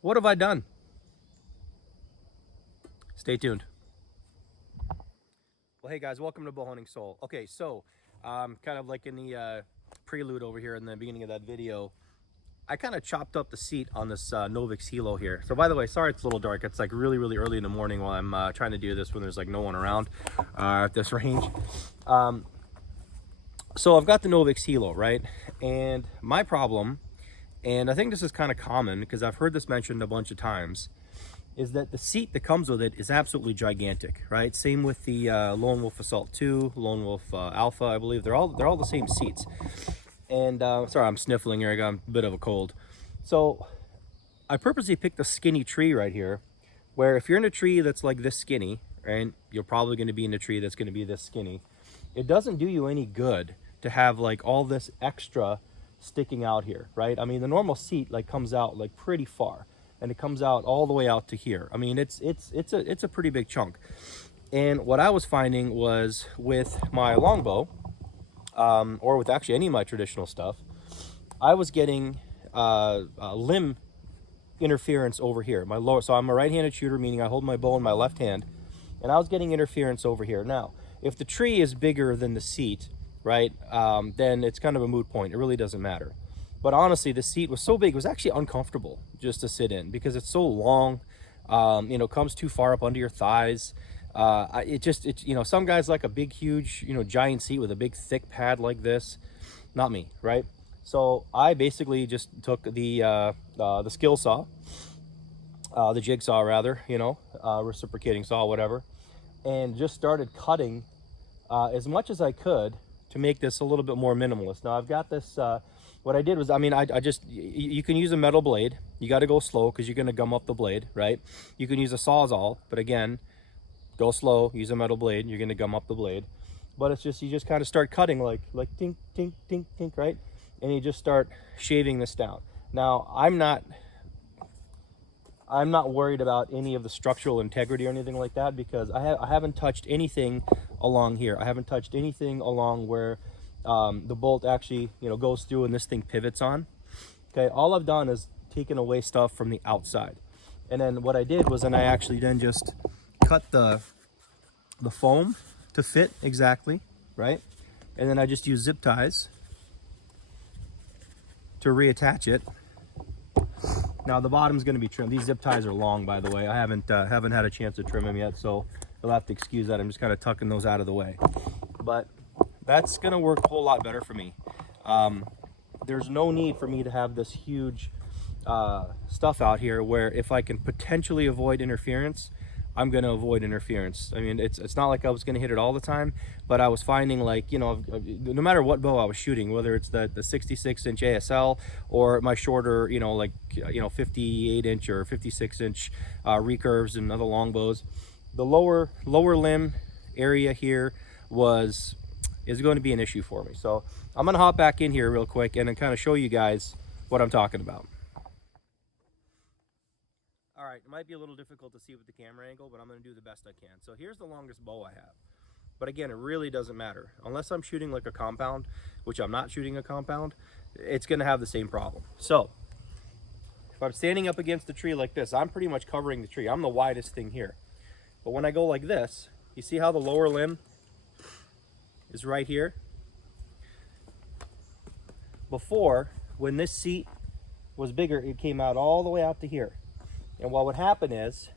What have I done? Stay tuned. Well, hey guys, welcome to Bowhunting Soul. Okay, so kind of like in the prelude over here in the beginning of that video, I kind of chopped up the seat on this Novix Hilo here. So by the way, sorry it's a little dark. It's like really early in the morning while I'm trying to do this when there's like no one around at this range. So I've got the Novix Hilo, right? And my problem, and I think this is kind of common because I've heard this mentioned a bunch of times, is that the seat that comes with it is absolutely gigantic, right? Same with the Lone Wolf Assault 2, Lone Wolf Alpha, I believe. They're all the same seats. And sorry, I'm sniffling here. I got a bit of a cold. So I purposely picked a skinny tree right here, where if you're in a tree that's like this skinny, and you're probably going to be in a tree that's going to be this skinny, it doesn't do you any good to have like all this extra sticking out here, right? I mean, the normal seat like comes out like pretty far, and it comes out all the way out to here. I mean, it's a pretty big chunk. And what I was finding was with my longbow, or with actually any of my traditional stuff, I was getting limb interference over here. My lower, so I'm a right-handed shooter, meaning I hold my bow in my left hand, and I was getting interference over here. Now, if the tree is bigger than the seat, right, then it's kind of a moot point. It really doesn't matter. But honestly, the seat was so big, it was actually uncomfortable just to sit in because it's so long, you know, comes too far up under your thighs. You know, some guys like a big, huge, you know, giant seat with a big, thick pad like this. Not me, right? So I basically just took the skill saw, the jigsaw rather, you know, reciprocating saw, whatever, and just started cutting as much as I could to make this a little bit more minimalist. Now I've got this, what I did was, I mean, you can use a metal blade. You got to go slow because you're going to gum up the blade, right? You can use a Sawzall, but again, go slow, use a metal blade, you're going to gum up the blade. But it's just, you just kind of start cutting like tink, tink, tink, tink, right? And you just start shaving this down. Now, I'm not worried about any of the structural integrity or anything like that because I haven't touched anything along here. I haven't touched anything along where the bolt actually, you know, goes through and this thing pivots on. Okay, all I've done is taken away stuff from the outside. And then what I did was then I actually then just cut the foam to fit exactly, right? And then I just use zip ties to reattach it. Now the bottom's going to be trimmed. These zip ties are long, by the way. I haven't had a chance to trim them yet, so you'll have to excuse that. I'm just kind of tucking those out of the way. But that's going to work a whole lot better for me. There's no need for me to have this huge stuff out here where if I can potentially avoid interference, I'm going to avoid interference. I mean, it's not like I was going to hit it all the time, but I was finding, like, you know, no matter what bow I was shooting, whether it's the 66-inch ASL or my shorter, you know, like, you know, 58-inch or 56-inch recurves and other long bows, the lower limb area here is going to be an issue for me. So I'm going to hop back in here real quick and then kind of show you guys what I'm talking about. All right, it might be a little difficult to see with the camera angle, but I'm going to do the best I can. So here's the longest bow I have. But again, it really doesn't matter. Unless I'm shooting like a compound, which I'm not shooting a compound, it's going to have the same problem. So if I'm standing up against the tree like this, I'm pretty much covering the tree. I'm the widest thing here. But when I go like this, you see how the lower limb is right here? Before, when this seat was bigger, it came out all the way out to here. And what would happen is,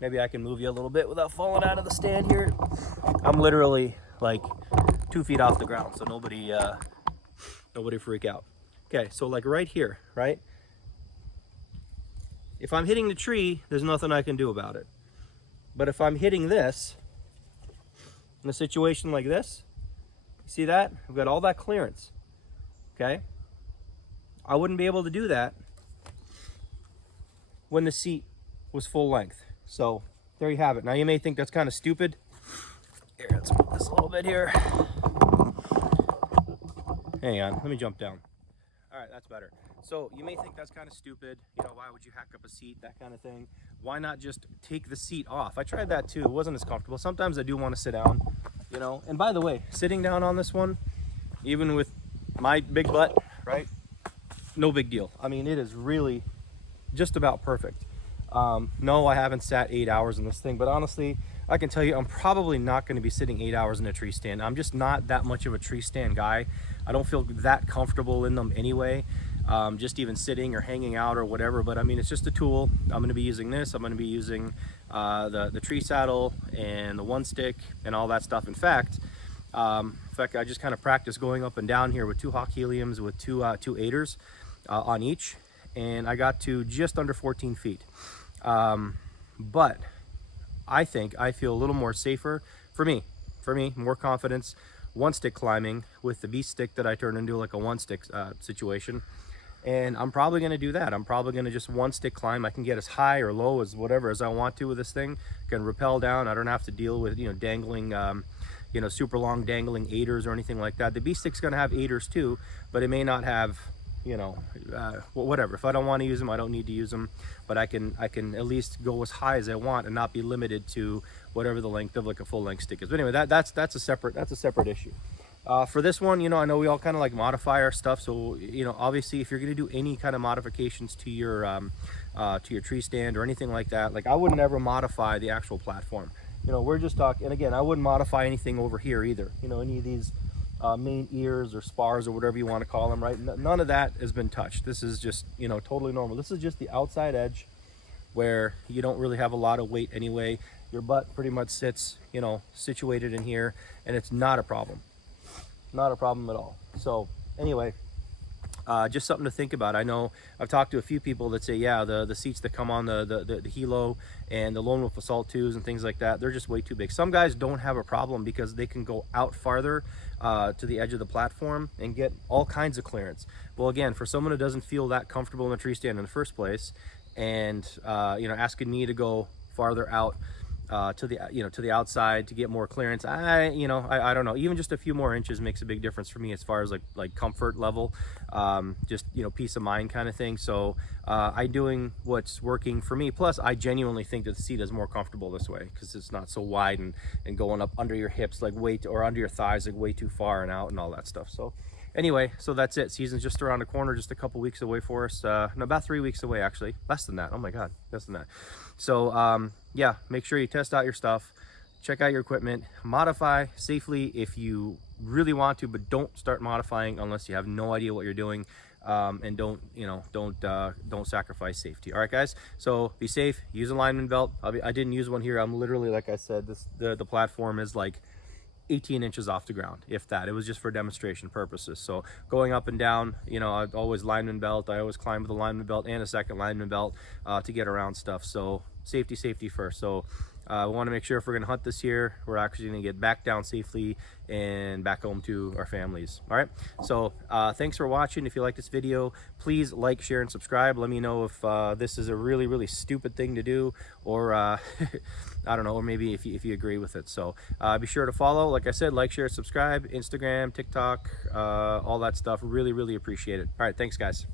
maybe I can move you a little bit without falling out of the stand here. I'm literally like 2 feet off the ground, so nobody freak out. Okay, so like right here, right? If I'm hitting the tree, there's nothing I can do about it. But if I'm hitting this, in a situation like this, see that? I've got all that clearance, okay? I wouldn't be able to do that when the seat was full length. So there you have it. Now you may think that's kind of stupid. Here, let's move this a little bit here. Hang on, let me jump down. All right, that's better. So you may think that's kind of stupid. You know, why would you hack up a seat, that kind of thing? Why not just take the seat off? I tried that too. It wasn't as comfortable. Sometimes I do want to sit down, you know. And by the way, sitting down on this one, even with my big butt, right? No big deal. I mean, it is really just about perfect. No, I haven't sat 8 hours in this thing, but honestly, I can tell you I'm probably not going to be sitting 8 hours in a tree stand. I'm just not that much of a tree stand guy. I don't feel that comfortable in them anyway, just even sitting or hanging out or whatever. But I mean, it's just a tool. I'm going to be using this. I'm going to be using the tree saddle and the one stick and all that stuff. In fact, I just kind of practiced going up and down here with 2 hawk heliums with two 8ers on each, and I got to just under 14 feet. But I think I feel a little more safer for me, more confidence one stick climbing with the beast stick that I turned into like a one stick situation. And I'm probably going to do that. I'm probably going to just one stick climb. I can get as high or low as whatever as I want to with this thing. I can rappel down. I don't have to deal with, dangling, super long dangling 8ers or anything like that. The beast stick's going to have 8ers too, but it may not have, whatever. If I don't want to use them, I don't need to use them, but I can at least go as high as I want and not be limited to whatever the length of like a full length stick is. But anyway, that's a separate issue. For this one, I know we all kind of like modify our stuff. So, obviously if you're going to do any kind of modifications to your tree stand or anything like that, like I would never modify the actual platform. We're just talking, and again, I wouldn't modify anything over here either. Any of these main ears or spars or whatever you want to call them, right? None of that has been touched. This is just, totally normal. This is just the outside edge where you don't really have a lot of weight anyway. Your butt pretty much sits, situated in here, and it's not a problem. Not a problem at all. So anyway, just something to think about. I know I've talked to a few people that say, yeah, the seats that come on the Hilo and the Lone Wolf Assault 2s and things like that, they're just way too big. Some guys don't have a problem because they can go out farther to the edge of the platform and get all kinds of clearance. Well, again, for someone who doesn't feel that comfortable in a tree stand in the first place, and asking me to go farther out to the outside to get more clearance, I don't know, even just a few more inches makes a big difference for me as far as like comfort level, just peace of mind kind of thing. So I'm doing what's working for me. Plus I genuinely think that the seat is more comfortable this way because it's not so wide and going up under your hips like or under your thighs like way too far and out and all that stuff. So anyway, so that's it. Season's just around the corner, just a couple weeks away for us. No, about 3 weeks away, actually. Less than that. Oh my God, less than that. So yeah, make sure you test out your stuff, check out your equipment, modify safely if you really want to, but don't start modifying unless you have no idea what you're doing. And don't sacrifice safety. All right, guys. So be safe. Use a lineman belt. I didn't use one here. I'm literally, like I said, the platform is like 18 inches off the ground, if that. It was just for demonstration purposes. So going up and down, I always lineman belt. I always climb with a lineman belt and a second lineman belt to get around stuff. So safety first. So we want to make sure if we're going to hunt this year, we're actually going to get back down safely and back home to our families. All right. So thanks for watching. If you like this video, please like, share, and subscribe. Let me know if this is a really, really stupid thing to do, or I don't know, or maybe if you agree with it. So be sure to follow. Like I said, like, share, subscribe, Instagram, TikTok, all that stuff. Really, really appreciate it. All right. Thanks, guys.